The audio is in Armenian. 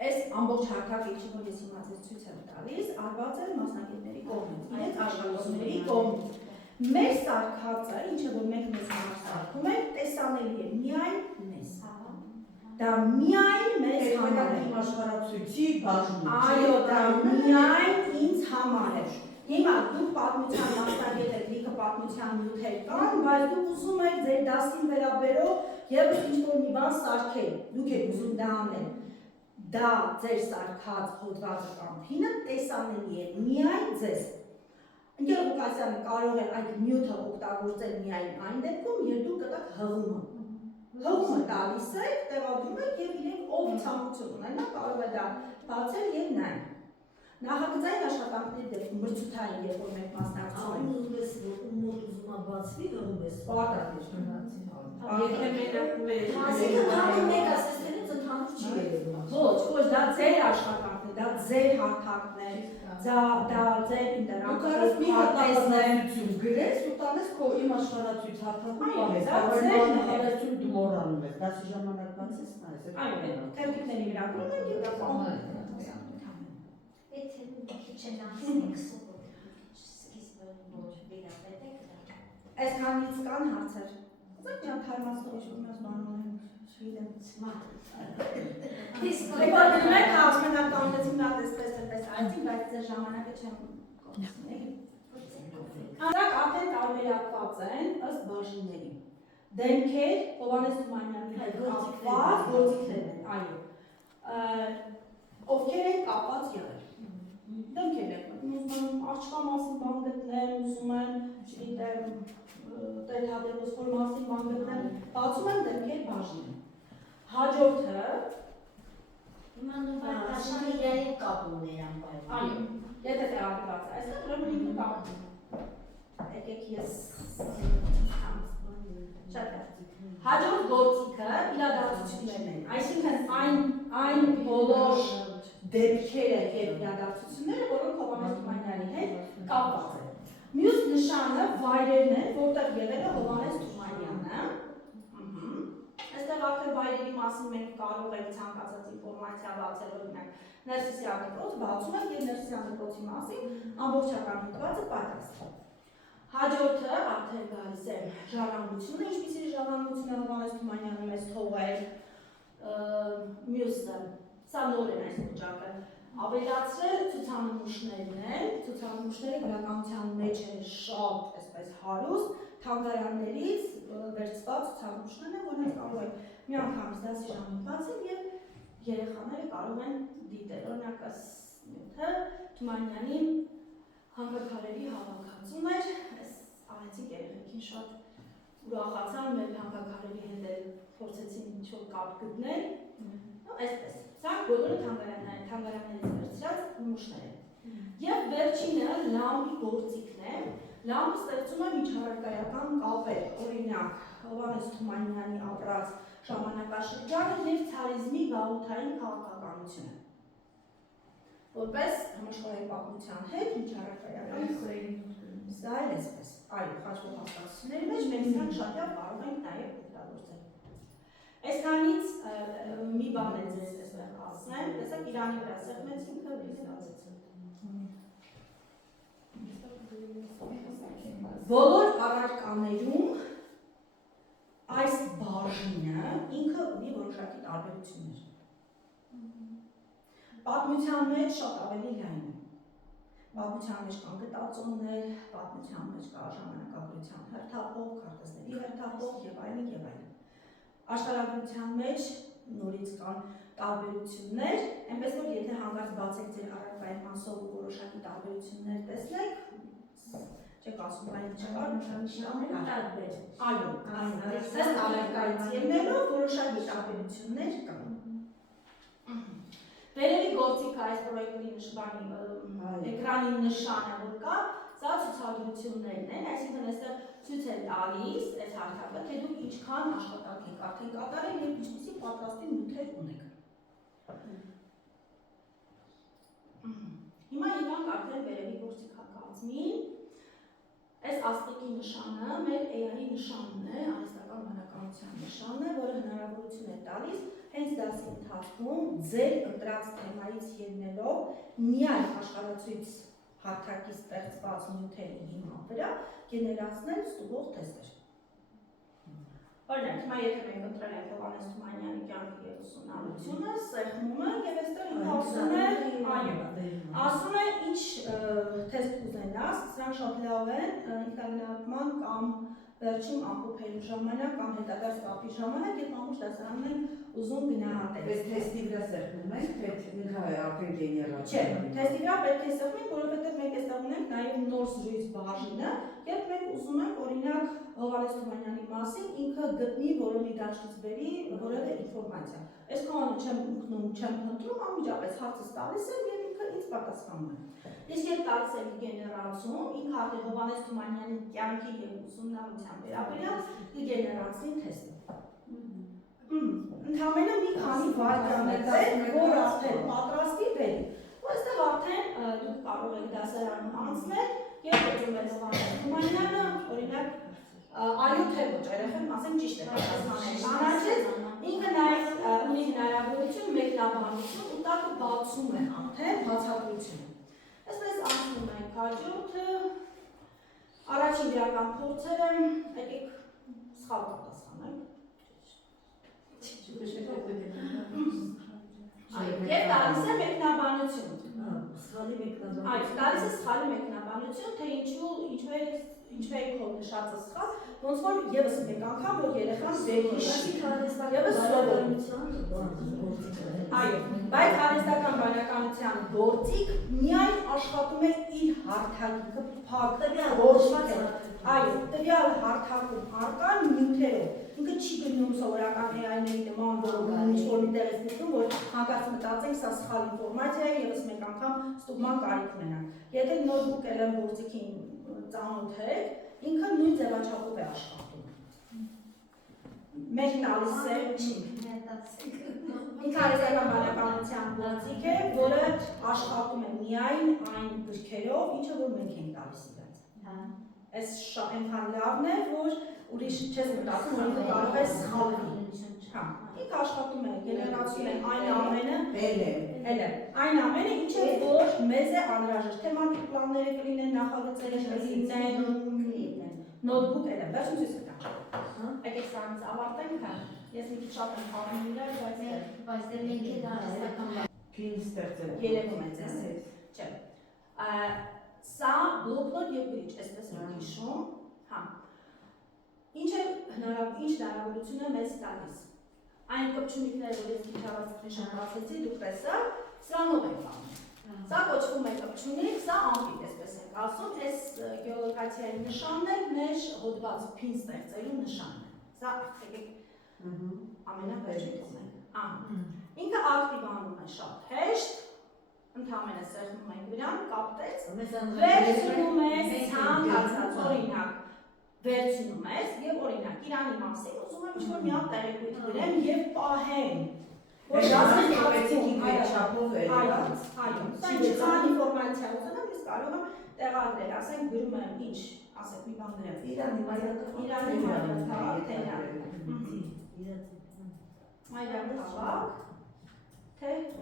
Այս ամբողջ հարթակը, ինչի որ ես հիմա ձեզ ցույց եմ տալիս, արված է մասնագետների կողմից, իրենց աշխատողների կողմից։ Մեր սարքածը, ինչը որ մենք մեզ համար սարքում ենք, տեսանելի է միայն մեզ։ Դա միայն մեզ համար է։ Աշխարհացույցի բաժնում։ Այո, դա միայն ինձ համար է։ Հիմա դուք պատմության մասնագետ եք, լիքը պատմության նյութեր կան, բայց դուք ուզում եք ձեր դասին վերաբերող ևս ինչ-որ մի բան սարքել, դուք եք ուզում դա անել։ Դա ձեր սարքած հոդվածը կամ փինը տեսանելի է միայն ձեզ։ Ընկեր Ղուկասյանը կարող է այդ նյութը օգտագործել միայն այն դեպքում, երբ դուք կտաք հղումը։ Հղումը տալիս եք, տեղադրում եք եւ իրենք ով ցանկություն ունենա կարող է դա բացել եւ նայել։ Նախագծային աշխատանքների դեպքում մրցութային, երբ որ մենք մասնակցում ենք, ուզում ես մոտ ուզում է բացվի, հղում ես։ պարտադիր։ Եթե մենակ Այսինքն մեկ ասեցնելուց ընդհանուր չի երևում։ Ոչ, դա ձեր աշխատանքն է, դա ձեր հարթակն է, դա ձեր ինտերակտիվ հարթակն գրես ու տանես քո իմ աշխարհացույց հարթակում պահես, աշխարհացույց դու մոռանում ես, դասի ժամանակ բացես նայես։ Այո, քերտիկների վրա գրում եք եւ դա Եթե քիչ են անցնենք սովոր, սկիզբը ոչ վերապետեք դա։ Այսքանից կան հարցեր։ Ո՞նց ջան թարմացնող ինչ-որ մեծ բան ունեմ, չգիտեմ։ Իսկ դեպքում մենք ասմենականացին նա տեսպես այսին, բայց ձեր ժամանակը չեմ կողմնի։ Անցակ արդեն տարբերակված են ըստ բաժինների։ Դեմքեր Հովհաննես Թումանյանի հետ կապված գործիքներ են, այո։ Ովքեր են կապված եղել։ Դեմքեր են, ուզում են աղջկա մասին բան գտնել, ուզում են, չգիտեմ, տերհադերոսֆոր մասին բան գտնել, բացում են դեմքեր բաժին։ Հաջորդը Հիմա նույն բաժանը իրար կապ ուներ անպայման։ Այո, եթե տեղադրված է, այստեղ ուրեմն ինքը կապ ունի։ Եկեք ես շատ լավ։ Հաջորդ գործիքը իրադարձություններն են, այսինքն այն բոլոր դեպքերը եւ իրադարձությունները, որոնք Հովհաննես Թումանյանի հետ կապված են։ Մյուս նշանը վայրերն են, որտեղ եղել է Հովհաննես Թումանյանը։ Այստեղ արդեն վայրերի մասին մենք կարող ենք ցանկացած ինֆորմացիա բացել, օրինակ Ներսիսյան դպրոց բացում ենք եւ Ներսիսյան դպրոցի մասին ամբողջական հոդվածը պատրաստ է։ Հաջորդը արդեն գալիս է ժառանգությունը, ինչպիսի ժառանգությունը Հովհաննես Թումանյանը մեզ թողել, մյուսը, սա նոր են այս վիճակը, ավելացրել ցուցանմուշներն են, ցուցանմուշները գրականության մեջ են շատ այսպես հարուստ, թանգարաններից վերցված ցուցանմուշներն են, որոնք կարող են միանգամից դասի ժամանակ բացել եւ երեխաները կարող են դիտել, օրինակ այս նյութը Թումանյանի հանգակարերի հավաքածուն էր, այս ահեցիկ երեխեքին շատ ուրախացան, մեր հանգակարերի հետ էլ փորձեցին ինչ-որ կապ գտնել, այսպես, սա բոլորը թանգարաններից վերցրած նմուշներ են։ Եվ վերջինը լամպի գործիքն է, լամպը ստեղծում է միջհարակայական կապեր, օրինակ Հովհաննես Թումանյանի ապրած ժամանակաշրջանը եւ ցարիզմի գաղութային քաղաքականությունը։ Որպես համաշխարհային պատմության հետ միջհարակայական սա էլ էսպես, այո, խաչվող հասկացությունների մեջ մենք սրանք շատ լավ կարող ենք նաեւ օգտագործել։ Այսքանից մի բան է ձեզ այստեղ ասեմ, տեսեք Իրանի վրա սեղմեցինքը վիզացեցին։ Բոլոր առարկաներում այս բաժինը ինքը ունի որոշակի տարբերություններ։ Պատմության մեջ շատ ավելի լայն է։ Պատմության մեջ կան գտածոներ, պատմության մեջ կա ժամանակագրության հերթափող, քարտեզների հերթափող եւ այլն եւ այլն։ Աշխարհագրության մեջ նորից կան տարբերություններ, այնպես որ եթե հանկարծ բացեք ձեր առարկայի մասով ու որոշակի տարբերություններ տեսնեք, չեք ասում, բայց չկար նշաններ տարբեր։ Այո, ըստ առարկայից ելնելով որոշակի տարբերություններ կան։ Վերևի գործիքը այս պրոյեկտի էկրանի նշանը որ կա, սա ցուցադրություններն են, այսինքն այստեղ ցույց է տալիս այս հարթակը, թե դուք ինչքան աշխատանք եք արդեն կատարել եւ ինչպիսի պատրաստի նյութեր ունեք։ Հիմա եկանք արդեն վերևի գործիքակազմին։ Այս աստղիկի նշանը մեր AI նշանն է, արհեստական բանականության նշանն է, որը հնարավորություն է տալիս հենց դասի ընթացքում ձեր ընտրած թեմայից ելնելով միայն աշխարհացույց հարթակի ստեղծված նյութերի հիման վրա գեներացնել ստուգող թեստեր։ Օրինակ, հիմա եթե մենք ընտրել ենք Հովհաննես Թումանյանի կյանքի եւ ուսումնառությունը, սեղմումը եւ այստեղ ինքը ասում է, այո, ասում է ինչ թեստ կուզենաս, սրանք շատ լավ են ինքնագնահատման կամ վերջում ամփոփելու ժամանակ կամ հետադարձ կապի ժամանակ, երբ ամբողջ դասարանն են ուզում գնահատել։ Բայց թեստի վրա սեղմում ենք, թե ինքը արդեն գեներալ։ Չէ, թեստի վրա պետք է սեղմենք, որովհետև մենք այստեղ ունենք նաև նոր զրույց բաժինը, երբ մենք ուզում ենք օրինակ Հովհաննես Թումանյանի մասին ինքը գտնի որևէ դաշտից բերի որևէ ինֆորմացիա։ Այս կողմը չեմ ընկնում, չեմ փնտրում, անմիջապես հարցս տալիս եմ եւ ինքը ինձ պատասխանում է։ Իսկ երբ տալիս եմ գեներացում, ինքը արդեն Հովհաննես Թումանյանի կյանքի եւ ուսումնառության վերաբերյալ կգեներացնի թեստը։ Ընդհանրապես մի քանի վայրկյան է, որ արդեն պատրաստի բերի։ Ու այստեղ արդեն դուք կարող եք դասարանում անցնել եւ ուզում եք Հովհաննես Թումանյանը, օրինակ այո թե ոչ, երեխան ասենք ճիշտ է պատասխանել։ Անհրաժեշտ ինքը նաև ունի հնարավորություն մեկնաբանություն ու տակը բացում է արդեն բացատրությունը։ Այսպես անցնում ենք հաջորդը, առաջին իրական փորձերը, եկեք սխալ պատասխանենք։ Եվ տալիս է մեկնաբանություն։ Սխալի մեկնաբանություն։ Այո, տալիս է սխալի մեկնաբանություն, թե ինչու է քո նշածը սխալ, ոնց որ եւս մեկ անգամ որ երեխան վերհիշի եւս սովորություն։ Այո, բայց արհեստական բանականության գործիք միայն աշխատում է իր հարթակը փակտել գործիքը։ Այո, տվյալ հարթակում արկա նյութերով։ Ինքը չի գնում սովորական AI-ների նման, որ ինչ-որ միտեղ է գտնում, որ հանկարծ մտածենք, սա սխալ ինֆորմացիա է, եւս մեկ անգամ ստուգման կարիք ունենանք։ Եթե նոթբուք ելեմ գործիքին ծանոթ եք, ինքը նույն ձևաչափով է աշխատում։ Մեկ տալիս է ինքը արհեստական բանականության գործիք է, որը աշխատում է միայն այն գրքերով, ինչը որ մենք ենք տալիս իրենց։ Այս այնքան լավն է, որ ուրիշ չես մտածում, որ ինքը կարող է սխալվի։ Ինքը աշխատում է, գեներացում է այն ամենը, այն ամենը, ինչը որ մեզ է անհրաժեշտ, թեմատիկ պլանները կլինեն, նախագծերը կլինեն, նոթբուք էլ է, վերջում ցույց կտամ։ Եկեք սրանից ավարտենք, ես մի քիչ շատ եմ խաղում իրար, բայց դե մենք էլ արհեստական Փին ստեղծել։ երևում է ձեզ, չէ։ Սա բլոկնոտ եւ գրիչ, այսպես եմ հիշում, հա։ Ինչ հնարավորություն է մեզ տալիս։ Այն կպչունիկները, որ ես քիչ առաջ նշանակացի, դուք տեսաք, սրանով ենք անում։ Սա կոչվում է կպչունիկ, սա ամպիկ, այսպես ենք ասում, այս գեոլոկացիայի նշանն է մեր հոդված փին ստեղծելու նշանն է։ Սա եկեք ամենավերջին ենք։ Ինքը ակտիվանում է շատ հեշտ, ընդհանրապես սեղմում ենք վրան, կապտեց, վերցնում ես ցանկացած օրինակ, վերցնում ես եւ օրինակ Իրանի մասին ուզում եմ ինչ-որ մի հատ տեղեկույթ գրեմ եւ պահեմ։ Որ դասի կապեցիքի վերջապով է։ Այո, սա ինչքան ինֆորմացիա ուզենամ, ես կարող եմ տեղադրել, ասենք գրում եմ ինչ, ասեք մի բան գրեմ։ Իրանի մայրաքաղաք, Թեհրան։ Մայրաքաղաք, Թեհրան։